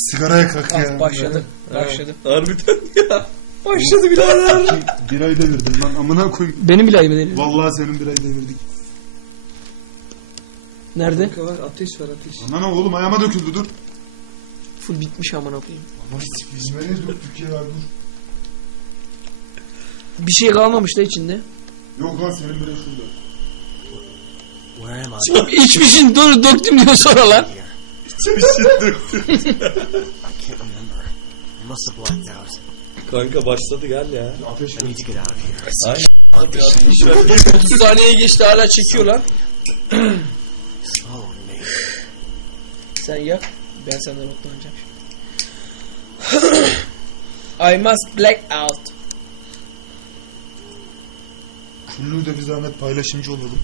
Sigaraya kalk ya. Ah, başladı. Başladı. Harbiden ya. Başladı birader. Ki Birayı devirdin lan amına koyayım. Benim bile ayıp edelim. Vallahi senin birayı devirdik. Nerede? Kanka var ateş var ateş. Anana oğlum ayağıma döküldü dur. Full bitmiş amına koyayım. Aman biz nereye döktük ya dur. Bir şey kalmamış da içinde. Yok lan senin bira şurada. Where am I? İçmişin dur döktüm diyor sonra lan. Bir şey döktüm. I can't remember. I must have blacked out. Kanka başladı gel ya. Ateş I need to get out of here. Aynen. 30 saniyeye geçti hala çekiyor lan. Me. Sen yak. Ben senden otlanacağım şimdi. I must black out. Kulluğu da bir zahmet paylaşımcı olalım.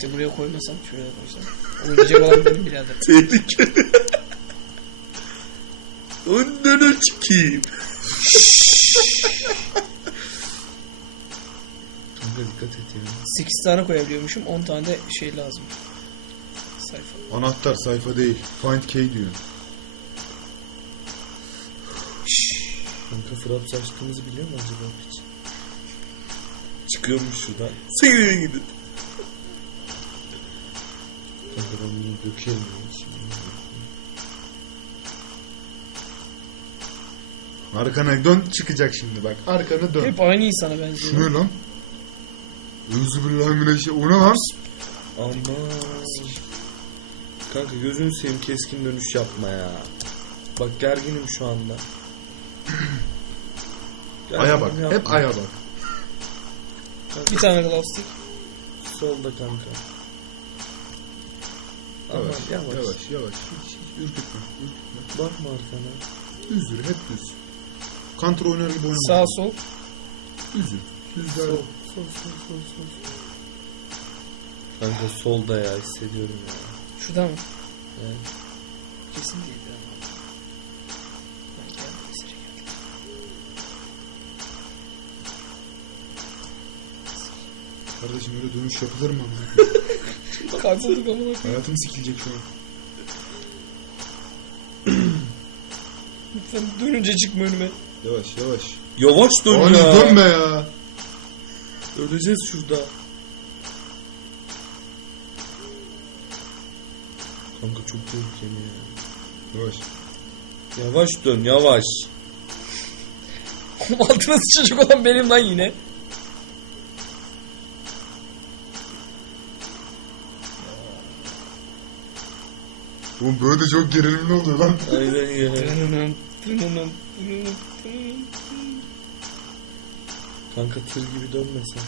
İşte buraya koymasam şuraya koysam. Oynayacak olan benim birader. Tehlikeli. Önünü çıkayım. Kanka dikkat et ya. 8 tane koyabiliyormuşum. 10 tane de şey lazım. Sayfa. Anahtar sayfa değil. Find key diyor. Kanka Fraps açtığımızı biliyor mu acaba hiç? Çıkıyormuş şuradan. Sıyırın gidin. Kanka bunu dökerim. Arkana dön çıkacak şimdi bak. Arkanı dön. Hep aynı insana Şu benziyor. ne lan? Euzubillahimineşşeytanirracim. O ne lan? Aman. Kanka gözünü seveyim keskin dönüş yapma ya. Bak gerginim şu anda. Aya bak. Gerginim Hep yapma. aya bak. Bir tane glow stick. Solda kanka. Aman Yavaş, yavaş. yavaş, yavaş. Hiç, hiç ürkütme, ürkütme. Bakma arkana. Düz yürü, hep düz. Counter oynar gibi oynama. Sağ sol. Düz yürü. Düz Sol, sol, sol, sol, sol. Kanka solda ya hissediyorum ya. Şurada mı? Evet. Kesin değil ama. Ben geldim, eseri geldim. Kardeşim öyle dönüş yapılır mı? Kaybolduk amına koyayım. Hayatım sikilecek şu an. Lütfen dönünce çıkma önüme. Yavaş, yavaş. Yavaş dön Ani ya. dönme ya. Öleceğiz şurada. Kanka çok tehlikeli ya. Yavaş. Yavaş dön yavaş. Altına sıçacak olan benim lan yine. Oğlum böyle de çok gerilimli oluyor lan. Aynen ya. Kanka tır gibi dönmesen.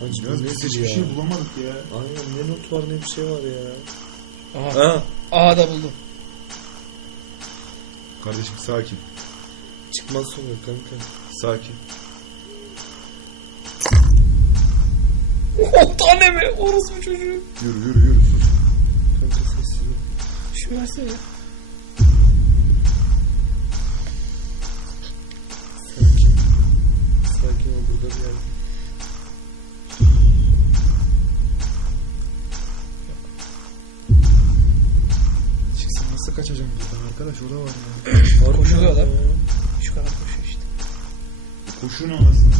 Hacı Ya bu biz nedir hiçbir ya? şey bulamadık ya. Aynen ne not var ne bir şey var ya. Aha. Ha Aha da buldum. Kardeşim sakin. çıkmaz sonra kanka. Sakin. 10 tane mi? Orası bu çocuğu. Yürü yürü yürü sus. Kanka sessiz ol. Şu versene. Sakin. Sakin ol burada bir yer. Çıksın nasıl kaçacağım buradan arkadaş o da var ya. Var Koşuyor ya? Şu kadar koşuyor işte. Koşun anasını.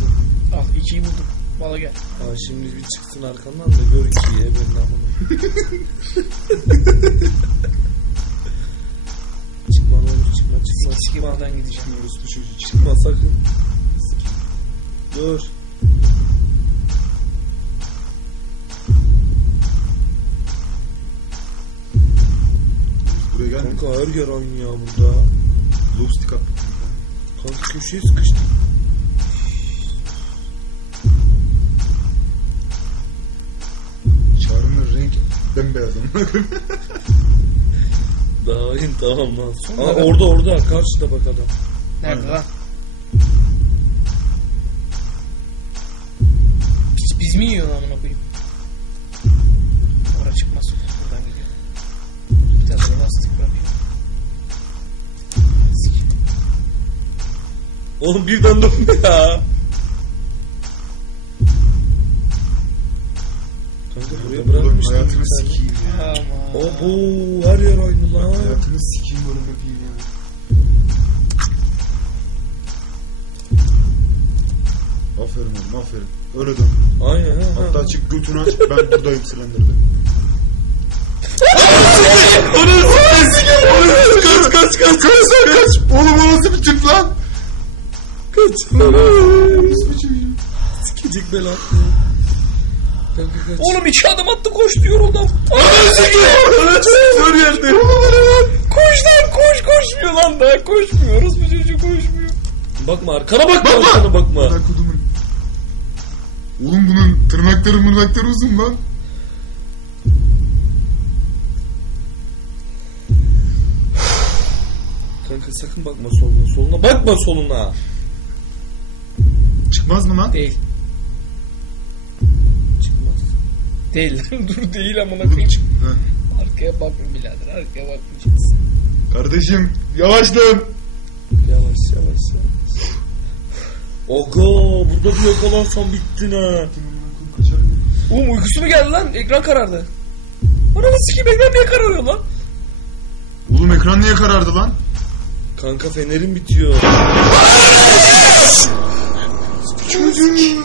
Al ikiyi buldum. Valla gel. Ha şimdi bir çıksın arkandan da gör ki ebenin amına. çıkma ne olur çıkma çıkma çıkma. buradan gideceğim. Çıkmıyoruz bu çocuğu çık. Çıkma sakın. Dur. Buraya gelme. Kanka her yer aynı ya burada. Low stick attık. Kanka köşeye sıkıştık. Renk bembeyaz ama. Daha in tamam lan. Sonra Aa, ben- orada orada karşıda bak adam. Nerede Aynen. lan? Biz, biz mi yiyorsun amına koyayım? Oraya çıkmaz. Buradan gidiyor. Bir tane de lastik bırakıyor. Oğlum birden döndü ya. Abo her yer aynı lan. Hayatını sikeyim böyle map'in ya. Aferin oğlum aferin. Öyle dön. Aynen ha. Hatta çık götünü aç ben buradayım Slender'da. Kaç kaç kaç kaç kaç. Oğlum o nasıl bir tip lan? Kaç. Nasıl bir tip? Sikecek bela. Oğlum iki adım attı koş diyor adam. Dur yerde. Koş lan koş koşmuyor lan daha koşmuyoruz bu çocuk koşmuyor. Bakma arkana bakma arkana bakma. Bırak kodumun. Oğlum bunun tırnakları mırnakları uzun lan. Kanka sakın bakma soluna. Soluna bakma soluna. Çıkmaz mı lan? Değil. Çıkmaz. Değil dur değil amına koyayım. Arkaya bakma birader arkaya bakmayacaksın. Kardeşim yavaşlan. Yavaş yavaş yavaş. Oga burada bir yakalarsan bittin ha. Oğlum uykusu mu geldi lan? Ekran karardı. Ananı sikeyim ekran niye kararıyor lan? Oğlum ekran niye karardı lan? Kanka fenerin bitiyor. Çocuğum.